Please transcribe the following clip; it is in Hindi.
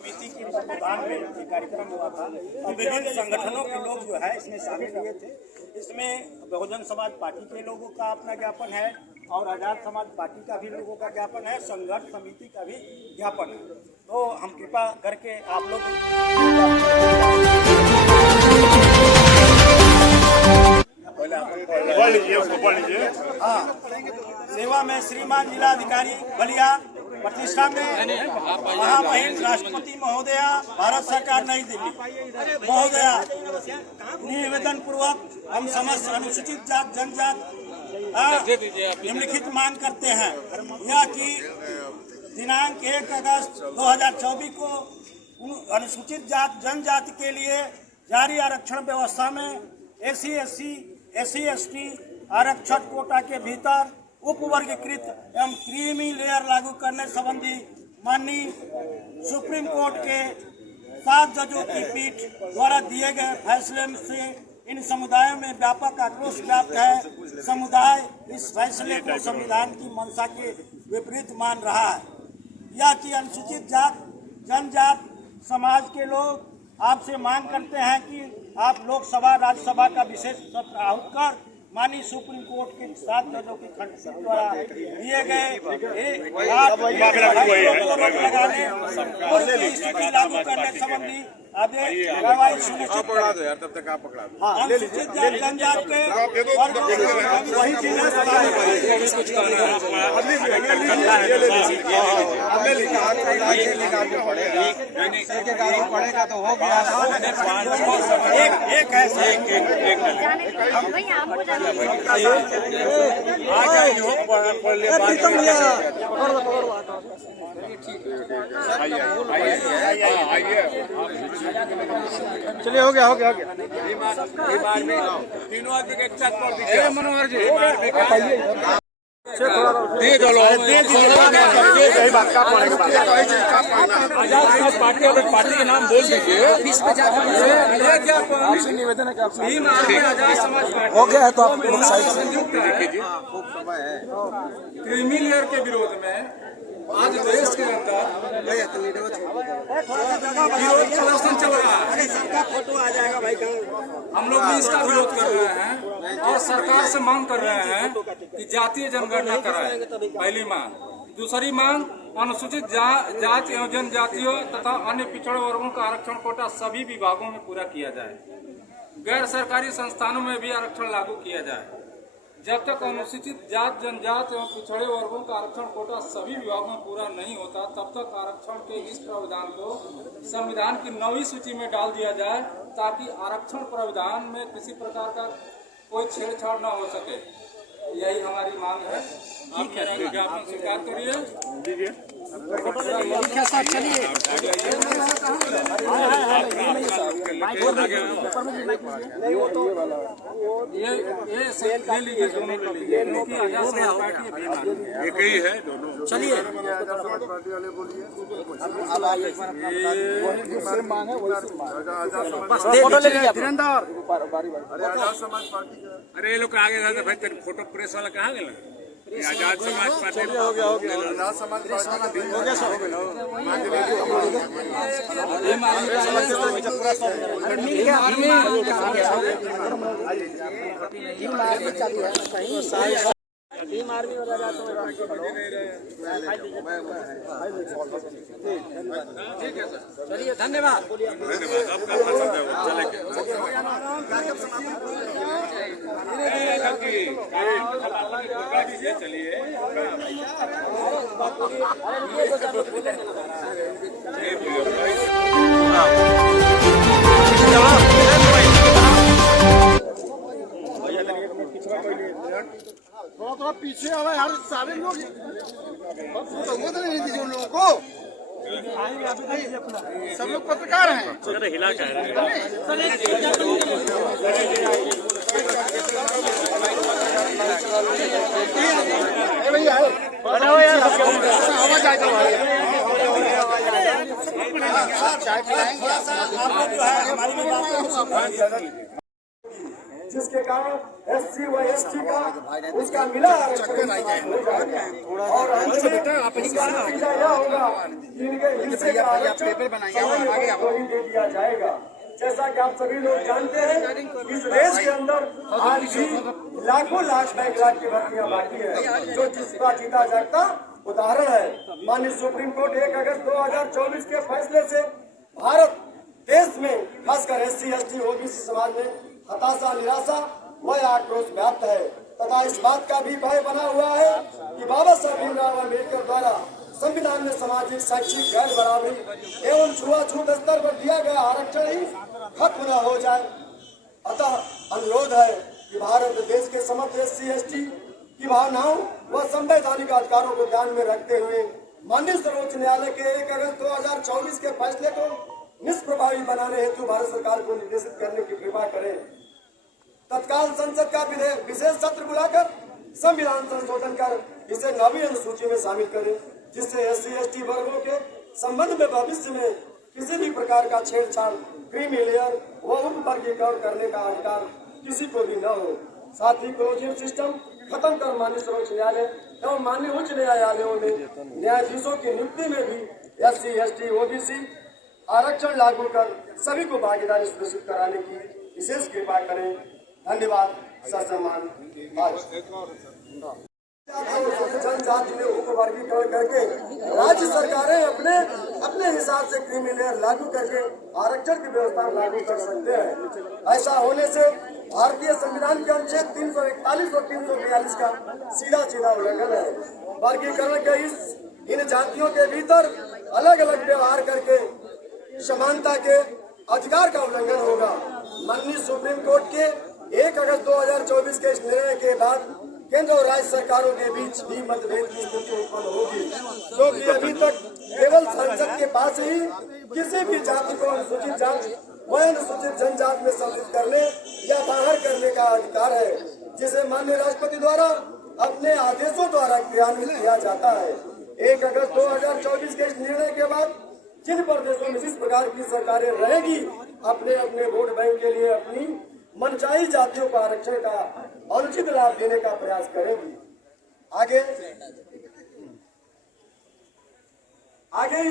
समिति के तत्वाधान में ये कार्यक्रम हुआ था और विभिन्न संगठनों के लोग जो है इसमें शामिल हुए थे। इसमें बहुजन समाज पार्टी के लोगों का अपना ज्ञापन है और आजाद समाज पार्टी का भी लोगों का ज्ञापन है, संघर्ष समिति का भी ज्ञापन है। तो हम कृपा करके आप लोग हाँ, सेवा में श्रीमान जिलाधिकारी बलिया प्रतिष्ठा में महामहिम राष्ट्रपति महोदया भारत सरकार नई दिल्ली महोदया निवेदन पूर्वक हम समस्त अनुसूचित जात जनजात निम्नलिखित मांग करते हैं यह कि दिनांक 1 अगस्त 2024 को अनुसूचित जात जनजाति के लिए जारी आरक्षण व्यवस्था में SC, SC, ST आरक्षण कोटा के भीतर उपवर्गीकृत एवं क्रीमी लेयर लागू करने संबंधी माननीय सुप्रीम कोर्ट के 7 जजों की पीठ द्वारा दिए गए फैसले से इन समुदायों में व्यापक आक्रोश व्याप्त है। समुदाय इस फैसले को संविधान की मंशा के विपरीत मान रहा है। यह कि अनुसूचित जात जनजात समाज के लोग आपसे मांग करते हैं कि आप लोकसभा राज्यसभा का विशेष सत्र आहूत कर माननीय सुप्रीम कोर्ट के 7 जजों की खंडपीठ द्वारा दिए गए लगाने और स्थिति लागू करने संबंधी आदेश कार्रवाई सुनिश्चित अनुसूचित जाति जनजाति के वही पड़ेगा तो हो गया एक है चलिए हो गया तीनों आदमी के चेक कर दीजिए मनोहर जी पार्टी के नाम बोल दीजिए। आपसे निवेदन है कि आपसे हो गया है तो आप क्रीमी लेयर के विरोध में आज देश के अंदर विरोध प्रदर्शन चल रहा है। फोटो आ जाएगा भाई। हम लोग भी इसका विरोध कर रहे हैं और सरकार से मांग कर रहे हैं कि जातीय जनगणना कराए। पहली मांग। दूसरी मांग, अनुसूचित जाति एवं जनजातियों तथा अन्य पिछड़े वर्गों का आरक्षण कोटा सभी विभागों में पूरा किया जाए। गैर सरकारी संस्थानों में भी आरक्षण लागू किया जाए। जब तक अनुसूचित जात जनजात एवं पिछड़े वर्गों का आरक्षण कोटा सभी विभागों में पूरा नहीं होता, तब तक आरक्षण के इस प्रावधान को संविधान की 9वीं सूची में डाल दिया जाए ताकि आरक्षण प्रावधान में किसी प्रकार का कोई छेड़छाड़ न हो सके। यही हमारी मांग है। आप मेरा विज्ञापन स्वीकार करिए। ये ले लीजिए, दोनों ले लीजिए। एक ही है दोनों। चलिए अरे ये लोग आगे जाते भाई, तेरे फोटो प्रेस वाला कहाँ गया? आजाद समाज पार्टी हो गया आजाद समाज पार्टी हो गया सर टीम आर्मी और आजाद समाज चलिए धन्यवाद। चलिए थोड़ा पीछे आवा यार, सारे लोग नहीं दीजिए उन लोगों को। सब लोग पत्रकार हैं। हिला भैया आवाज आएगा चाय पिलाएंगे। आप लोग जो है हमारी जिसके कारण SC व ST का उसका मिला आरक्षण हो जाएगा और अंत में इसका नतीजा यह होगा कि इनके हिस्से का आरक्षण को ही दे दिया जाएगा। जैसा कि आप सभी लोग जानते हैं, इस देश के अंदर आज भी लाखों लाख की भर्तियां बाकी है, जो जिसका जीता जागता उदाहरण है। माननीय सुप्रीम कोर्ट 1 अगस्त 2024 के फैसले से भारत देश में खासकर SC ST OBC समाज में हताशा, निराशा व आक्रोश व्याप्त है तथा इस बात का भी भय बना हुआ है कि बाबा साहब भीमराव अम्बेडकर द्वारा संविधान में सामाजिक, शैक्षिक, गैर बराबरी एवं छुआछूत स्तर पर दिया गया आरक्षण ही खत्म न हो जाए। अतः अनुरोध है कि भारत देश के समस्त SC ST की भावनाओं व संवैधानिक अधिकारों को ध्यान में रखते हुए माननीय सर्वोच्च न्यायालय के 1 अगस्त 2024 के फैसले को निष्प्रभावी बनाने हेतु भारत सरकार को निर्देशित करने की कृपा करें। तत्काल संसद का विशेष सत्र बुलाकर संविधान संशोधन कर इसे 9वीं अनुसूची में शामिल करें, जिससे SC ST वर्गों के संबंध में भविष्य में किसी भी प्रकार का छेड़छाड़, क्रीमी लेयर व उप वर्गीकरण करने का अधिकार किसी को भी न हो। साथ ही क्लोजिंग सिस्टम खत्म कर माननीय सर्वोच्च न्यायालय एवं माननीय उच्च न्यायालयों में न्यायाधीशों की नियुक्ति में भी SC ST OBC आरक्षण लागू कर सभी को भागीदारी सुनिश्चित कराने की विशेष कृपा करें। धन्यवाद। ससम्मान। जनजाति में उप वर्गीकरण करके राज्य सरकारें अपने हिसाब से क्रीमी लेयर लागू करके आरक्षण की व्यवस्था लागू कर सकते हैं। ऐसा होने से भारतीय संविधान के अनुच्छेद 341 और 342 का सीधा उल्लंघन है। वर्गीकरण के इन जातियों के भीतर अलग अलग व्यवहार करके समानता के अधिकार का उल्लंघन होगा। माननीय सुप्रीम कोर्ट के 1 अगस्त 2024 के इस निर्णय के बाद केंद्र और राज्य सरकारों के बीच भी मतभेद की स्थिति उत्पन्न होगी, क्योंकि अभी तक केवल संसद के पास ही किसी भी जाति को अनुसूचित जाति व अनुसूचित जनजाति में सम्मिलित करने या बाहर करने का अधिकार है, जिसे माननीय राष्ट्रपति द्वारा अपने आदेशों द्वारा क्रियान्वित किया जाता है। 1 अगस्त 2024 के इस निर्णय के बाद जिन प्रदेशों में जिस प्रकार की सरकारें रहेगी, अपने अपने वोट बैंक के लिए अपनी मनचाही जातियों को आरक्षण का अनुचित लाभ देने का प्रयास करेगी। आगे